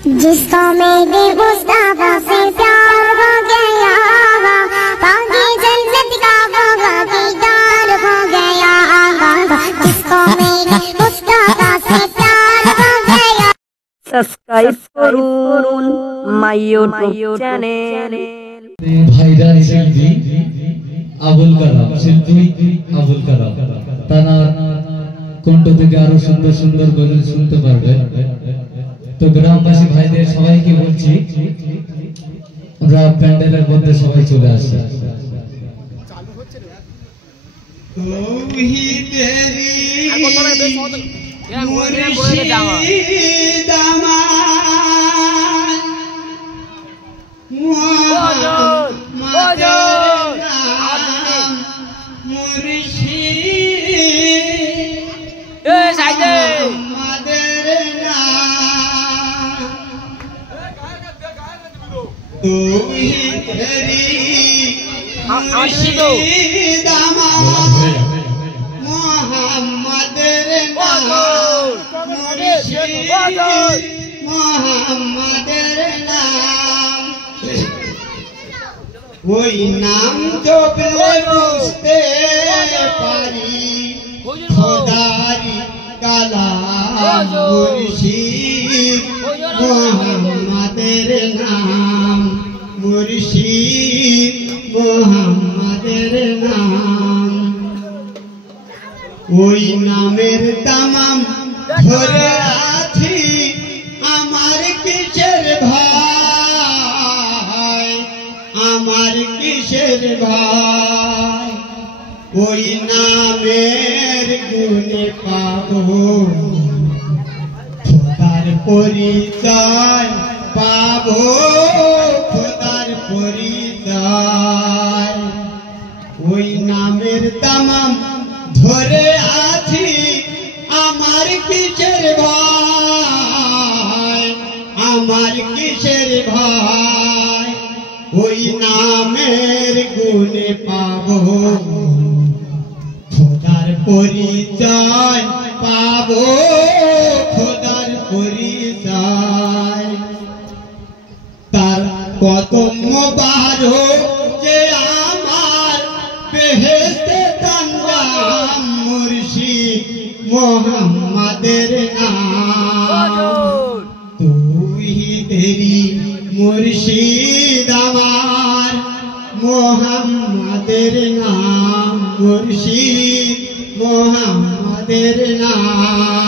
जिसको मेरे मुस्तफा से प्यार हो गया, बाकी जन्नत का वो दीदार हो गया। जिसको मेरे मुस्तफा से प्यार हो गया। সাবস্ক্রাইব করুন মাই ইউটিউব চ্যানেল। ভাইরাল শিল্পী আবুল কালাম, শিল্পী আবুল কালাম, তার কণ্ঠ থেকে আরো সুন্দর সুন্দর গজল শুনতে পারবে। তো গ্রামবাসী ভাইদের সবাইকে বলছি আমরা প্যান্ডেলের মধ্যে সবাই চলে আসি। ওই নাম জপলে বুঝতে পারি খোদারি কালাম মুর্শিদ মুহাম্মাদের নাম, মুর্শিদ মুহাম্মাদের নাম। ওই নামের তামাম ধরে আছি আমার কিসের ভাই, আমার কিসের ভাই। ওই নামের গুণে পাবো খোদার পরিচয়, পাবো খোদার পরিচয়। ওই নামের তামাম ধরে আছি আমার কিসের ভাই, আমার কিসের ভাই। ওই নামের গুণে পাবো খোদার পরিচয়, পাবো খোদার পরিচয়। তার কত মোবারক যে আমার বেহেশতে তানজাম, মুর্শিদ মুহাম্মাদের নাম। তুই তেরি মুর্শিদ আমার মুহাম্মাদের নাম, মুর্শিদ মুহাম্মাদের নাম।